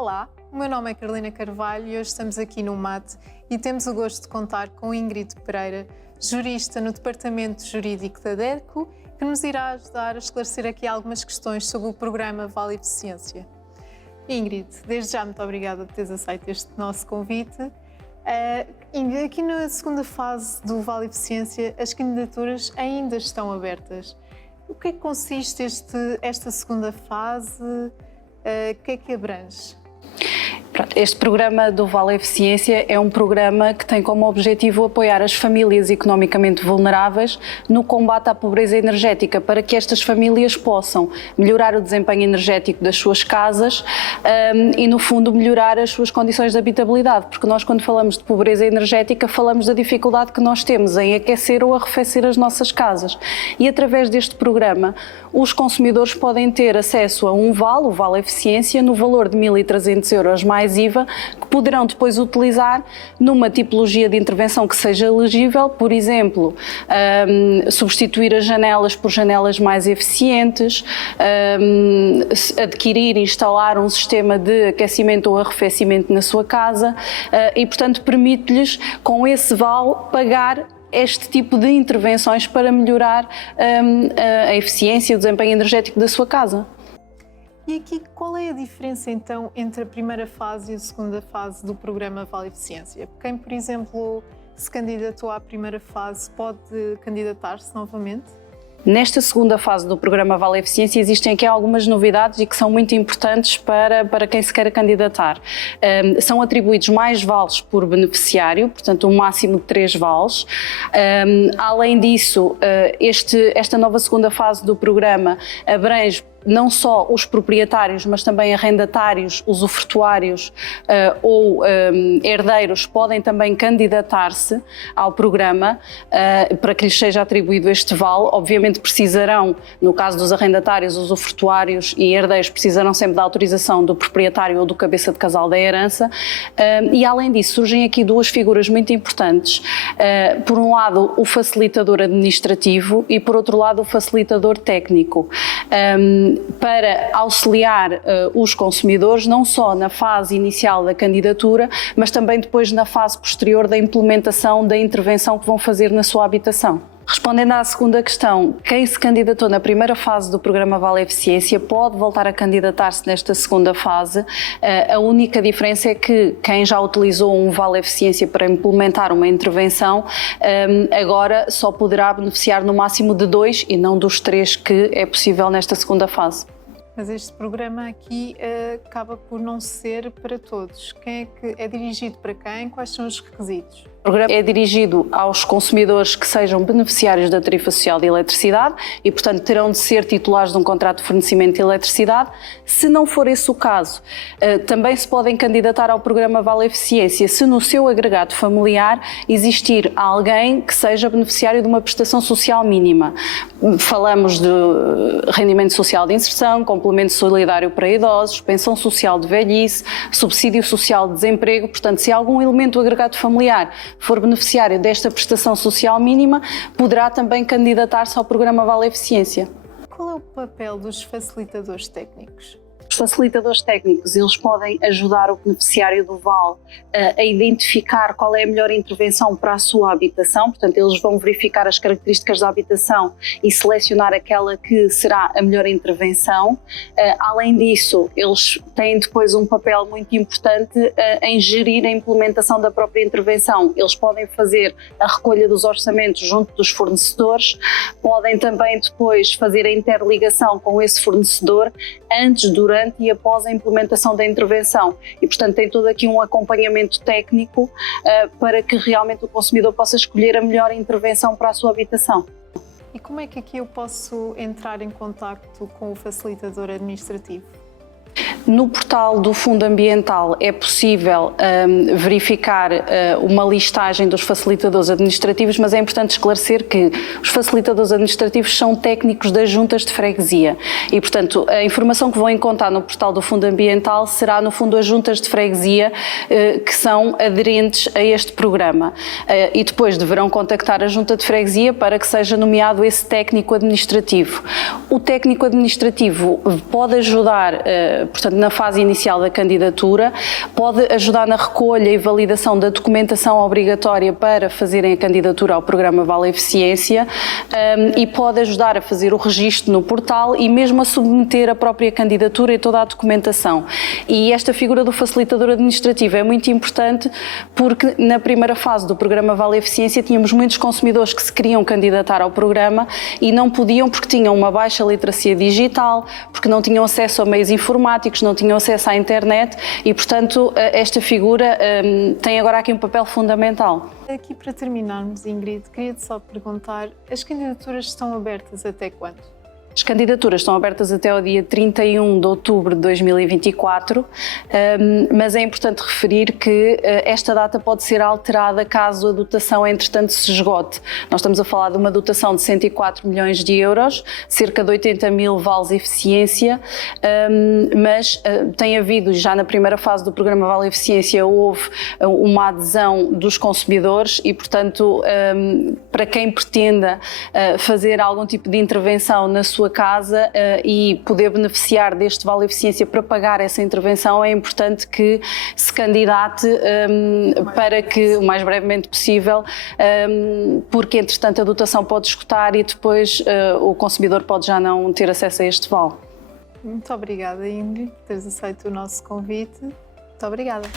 Olá, o meu nome é Carolina Carvalho e hoje estamos aqui no MAT e temos o gosto de contar com Ingrid Pereira, jurista no Departamento Jurídico da DERCO, que nos irá ajudar a esclarecer aqui algumas questões sobre o programa Vale Eficiência. Ingrid, desde já muito obrigada por teres aceito este nosso convite. Ingrid, aqui na segunda fase do Vale Eficiência, as candidaturas ainda estão abertas. O que é que consiste esta segunda fase? O que é que abrange? Este programa do Vale Eficiência é um programa que tem como objetivo apoiar as famílias economicamente vulneráveis no combate à pobreza energética, para que estas famílias possam melhorar o desempenho energético das suas casas e, no fundo, melhorar as suas condições de habitabilidade, porque nós, quando falamos de pobreza energética, falamos da dificuldade que nós temos em aquecer ou arrefecer as nossas casas. E, através deste programa, os consumidores podem ter acesso a um vale, o Vale Eficiência, no valor de 1.300 euros mais IVA, que poderão depois utilizar numa tipologia de intervenção que seja elegível, por exemplo, substituir as janelas por janelas mais eficientes, adquirir e instalar um sistema de aquecimento ou arrefecimento na sua casa e, portanto, permite-lhes, com esse vale, pagar este tipo de intervenções para melhorar a eficiência e o desempenho energético da sua casa. E aqui, qual é a diferença então entre a primeira fase e a segunda fase do programa Vale Eficiência? Quem, por exemplo, se candidatou à primeira fase pode candidatar-se novamente? Nesta segunda fase do programa Vale Eficiência existem aqui algumas novidades e que são muito importantes para quem se queira candidatar. São atribuídos mais vales por beneficiário, portanto um máximo de 3 vales. Além disso, esta nova segunda fase do programa abrange não só os proprietários, mas também arrendatários, usufrutuários ou herdeiros podem também candidatar-se ao programa para que lhes seja atribuído este vale. Obviamente precisarão, no caso dos arrendatários, usufrutuários e herdeiros, precisarão sempre da autorização do proprietário ou do cabeça de casal da herança. E além disso surgem aqui duas figuras muito importantes. Por um lado o facilitador administrativo e por outro lado o facilitador técnico. Para auxiliar os consumidores, não só na fase inicial da candidatura, mas também depois na fase posterior da implementação da intervenção que vão fazer na sua habitação. Respondendo à segunda questão, quem se candidatou na primeira fase do programa Vale Eficiência pode voltar a candidatar-se nesta segunda fase. A única diferença é que quem já utilizou um Vale Eficiência para implementar uma intervenção, agora só poderá beneficiar no máximo de 2 e não dos 3 que é possível nesta segunda fase. Mas este programa aqui acaba por não ser para todos. Quem é dirigido para quem? Quais são os requisitos? O programa é dirigido aos consumidores que sejam beneficiários da tarifa social de eletricidade e, portanto, terão de ser titulares de um contrato de fornecimento de eletricidade. Se não for esse o caso, também se podem candidatar ao programa Vale Eficiência se no seu agregado familiar existir alguém que seja beneficiário de uma prestação social mínima. Falamos de rendimento social de inserção, complemento solidário para idosos, pensão social de velhice, subsídio social de desemprego. Portanto, se algum elemento do agregado familiar for beneficiário desta prestação social mínima, poderá também candidatar-se ao programa Vale Eficiência. Qual é o papel dos facilitadores técnicos? Os facilitadores técnicos, eles podem ajudar o beneficiário do vale a identificar qual é a melhor intervenção para a sua habitação, portanto eles vão verificar as características da habitação e selecionar aquela que será a melhor intervenção. Além disso, eles têm depois um papel muito importante em gerir a implementação da própria intervenção. Eles podem fazer a recolha dos orçamentos junto dos fornecedores, podem também depois fazer a interligação com esse fornecedor antes, durante e após a implementação da intervenção e, portanto, tem todo aqui um acompanhamento técnico para que realmente o consumidor possa escolher a melhor intervenção para a sua habitação. E como é que aqui eu posso entrar em contacto com o facilitador administrativo? No portal do Fundo Ambiental é possível verificar uma listagem dos facilitadores administrativos, mas é importante esclarecer que os facilitadores administrativos são técnicos das juntas de freguesia e, portanto, a informação que vão encontrar no portal do Fundo Ambiental será, no fundo, as juntas de freguesia que são aderentes a este programa e depois deverão contactar a junta de freguesia para que seja nomeado esse técnico administrativo. O técnico administrativo pode ajudar portanto, na fase inicial da candidatura, pode ajudar na recolha e validação da documentação obrigatória para fazerem a candidatura ao programa Vale Eficiência, e pode ajudar a fazer o registro no portal e mesmo a submeter a própria candidatura e toda a documentação. E esta figura do facilitador administrativo é muito importante porque na primeira fase do programa Vale Eficiência tínhamos muitos consumidores que se queriam candidatar ao programa e não podiam porque tinham uma baixa literacia digital, porque não tinham acesso a meios informáticos, não tinham acesso à internet e, portanto, esta figura tem agora aqui um papel fundamental. Aqui para terminarmos, Ingrid, queria-te só perguntar, as candidaturas estão abertas até quando? As candidaturas estão abertas até ao dia 31 de outubro de 2024, mas é importante referir que esta data pode ser alterada caso a dotação, entretanto, se esgote. Nós estamos a falar de uma dotação de 104 milhões de euros, cerca de 80 mil vales eficiência, mas tem havido, já na primeira fase do programa Vale Eficiência, houve uma adesão dos consumidores e, portanto, para quem pretenda fazer algum tipo de intervenção na sua casa e poder beneficiar deste Vale Eficiência para pagar essa intervenção, é importante que se candidate para que o mais brevemente possível, porque entretanto a dotação pode esgotar e depois o consumidor pode já não ter acesso a este vale. Muito obrigada, Ingrid, por teres aceito o nosso convite. Muito obrigada.